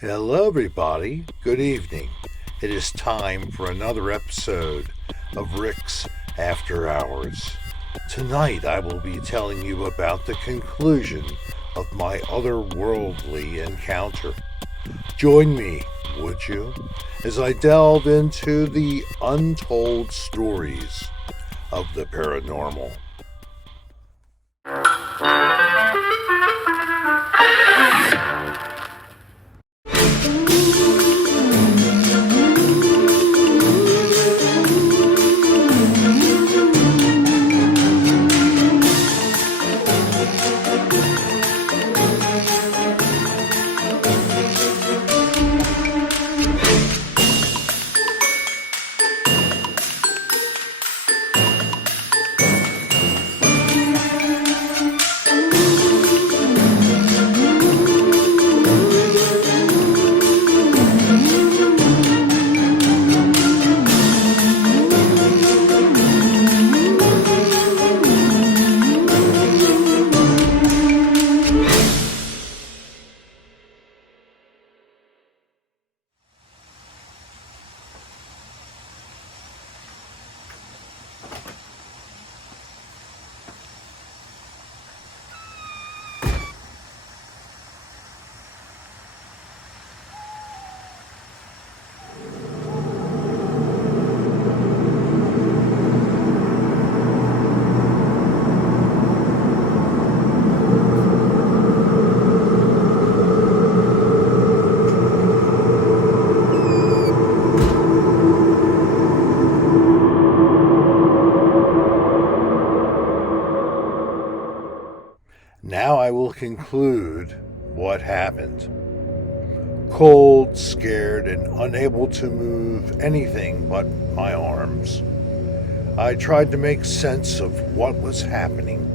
Hello, everybody. Good evening. It is time for another episode of Rick's After Hours. Tonight, I will be telling you about the conclusion of my otherworldly encounter. Join me, would you, as I delve into the untold stories of the paranormal. Now I will conclude what happened. Cold, scared, and unable to move anything but my arms, I tried to make sense of what was happening.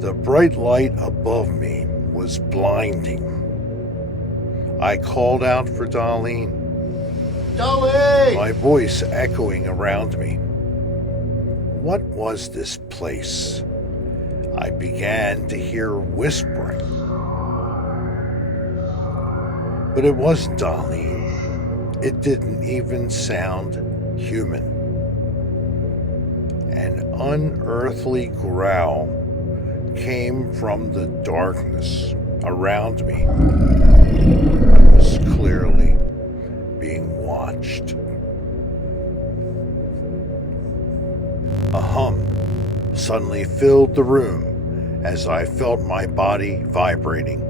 The bright light above me was blinding. I called out for Darlene, Dolly! my voice echoing around me. What was this place? I began to hear whispering. But it wasn't Darlene. It didn't even sound human. An unearthly growl came from the darkness around me. I was clearly being watched. A hum suddenly filled the room as I felt my body vibrating.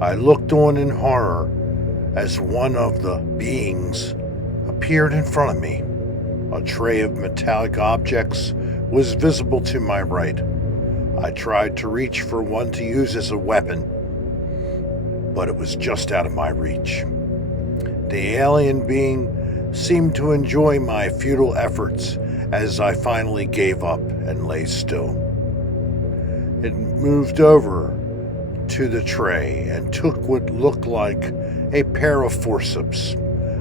I looked on in horror as one of the beings appeared in front of me. A tray of metallic objects was visible to my right. I tried to reach for one to use as a weapon, but it was just out of my reach. The alien being seemed to enjoy my futile efforts as I finally gave up and lay still. It moved over to the tray and took what looked like a pair of forceps.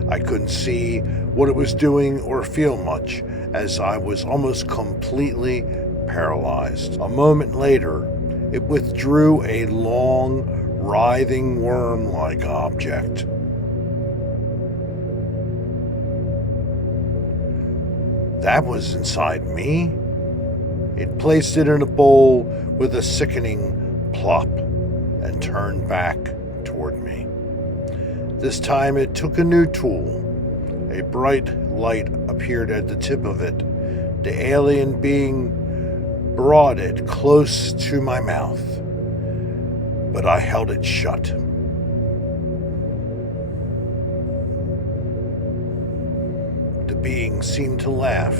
I couldn't see what it was doing or feel much, as I was almost completely paralyzed. A moment later, it withdrew a long, writhing worm-like object. That was inside me. It placed it in a bowl with a sickening plop and turned back toward me. This time it took a new tool. A bright light appeared at the tip of it. The alien being brought it close to my mouth, but I held it shut. The being seemed to laugh.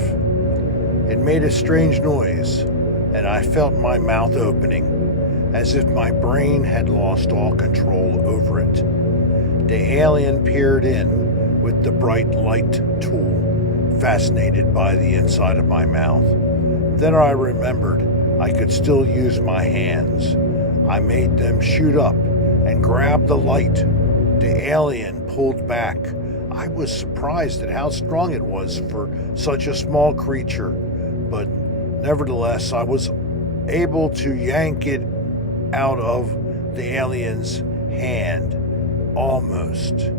It made a strange noise, and I felt my mouth opening, as if my brain had lost all control over it. The alien peered in with the bright light tool, fascinated by the inside of my mouth. Then I remembered I could still use my hands. I made them shoot up and grab the light. The alien pulled back. I was surprised at how strong it was for such a small creature, but Nevertheless, I was able to yank it out of the alien's hand, almost.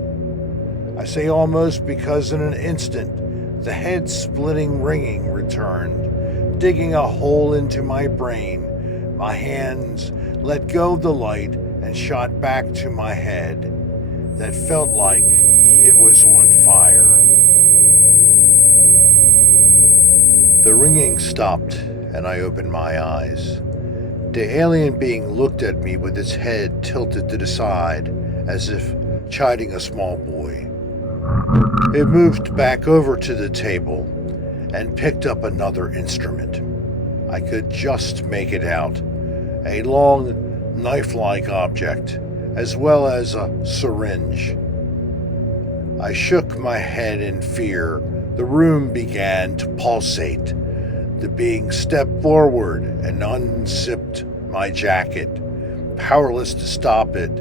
I say almost because in an instant, the head-splitting ringing returned, digging a hole into my brain. My hands let go of the light and shot back to my head that felt like it was on fire. The ringing stopped and I opened my eyes. The alien being looked at me with its head tilted to the side as if chiding a small boy. It moved back over to the table and picked up another instrument. I could just make it out. A long, knife-like object, as well as a syringe. I shook my head in fear. The room began to pulsate. The being stepped forward and unzipped my jacket. Powerless to stop it,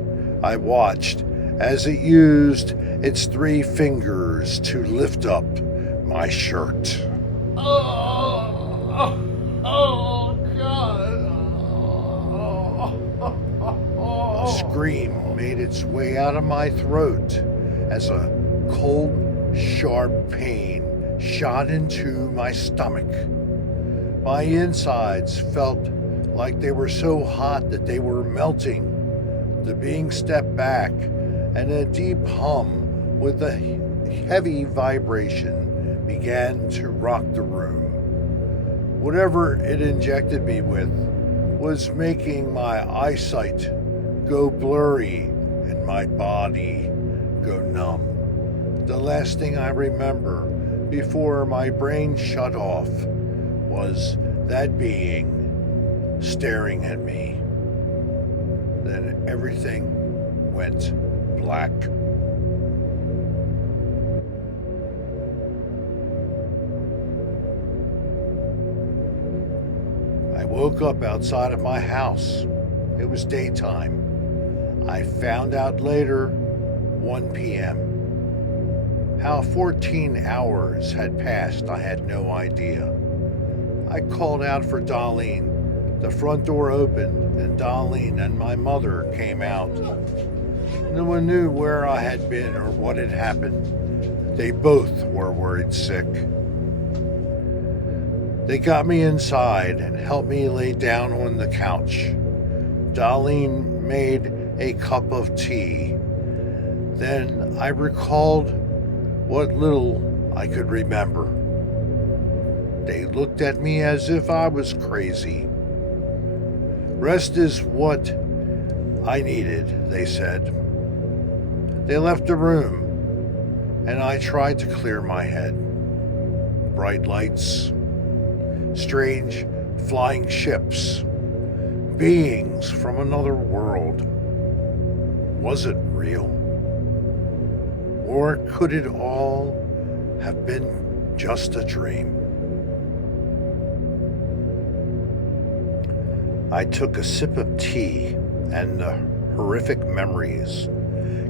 I watched as it used its 3 fingers to lift up my shirt. Oh, God. A scream made its way out of my throat as a cold, sharp pain shot into my stomach. My insides felt like they were so hot that they were melting. The being stepped back, and a deep hum with a heavy vibration began to rock the room. Whatever it injected me with was making my eyesight go blurry and my body go numb. The last thing I remember before my brain shut off was that being staring at me. Then everything went black. I woke up outside of my house. It was daytime. I found out later, 1 p.m. How 14 hours had passed, I had no idea. I called out for Darlene. The front door opened, and Darlene and my mother came out. No one knew where I had been or what had happened. They both were worried sick. They got me inside and helped me lay down on the couch. Darlene made a cup of tea. Then I recalled what little I could remember. They looked at me as if I was crazy. Rest is what I needed, they said. They left the room, and I tried to clear my head. Bright lights, strange flying ships, beings from another world. Was it real? Or could it all have been just a dream? I took a sip of tea, and the horrific memories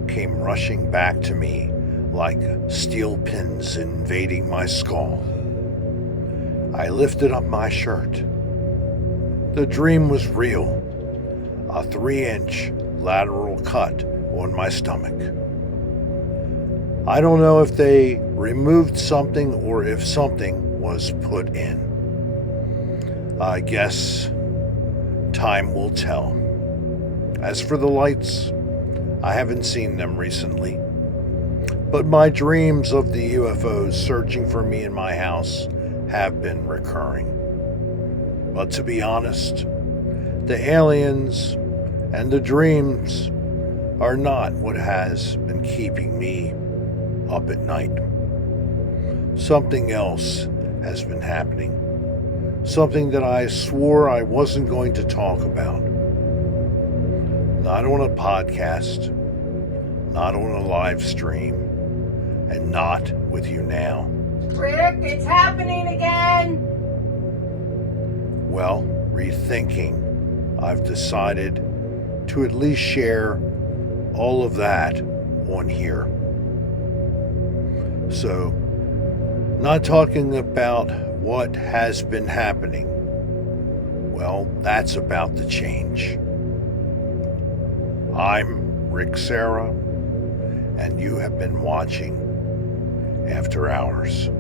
came rushing back to me like steel pins invading my skull. I lifted up my shirt. The dream was real. A 3-inch lateral cut on my stomach. I don't know if they removed something or if something was put in. I guess time will tell. As for the lights, I haven't seen them recently. But my dreams of the UFOs searching for me in my house have been recurring. But to be honest, the aliens and the dreams are not what has been keeping me up at night. Something else has been happening. Something that I swore I wasn't going to talk about. Not on a podcast, not on a live stream, and not with you now. Rick, it's happening again! Well, rethinking, I've decided to at least share all of that on here. So, not talking about what has been happening. Well, that's about to change. I'm Rick Serra, and you have been watching After Hours.